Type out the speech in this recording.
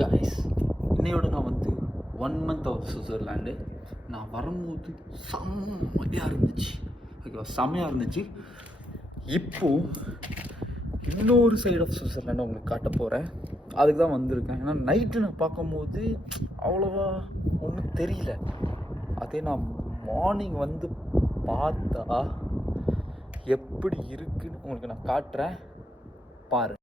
Guys, இன்னையோட நான் வந்து 1 month ஆஃப் சுவிட்சர்லாண்டு. நான் வரும்போது செம்மையாக இருந்துச்சு, ஓகேவா? செம்மையாக இருந்துச்சு. இப்போது இன்னொரு சைடு ஆஃப் சுவிட்சர்லாண்டை உங்களுக்கு காட்ட போகிறேன். அதுக்கு தான் வந்திருக்கேன். ஏன்னா நைட்டு நான் பார்க்கும்போது அவ்வளோவா ஒன்றும் தெரியல. அதே நான் மார்னிங் வந்து பார்த்தா எப்படி இருக்குன்னு உங்களுக்கு நான் காட்டுறேன், பாரு.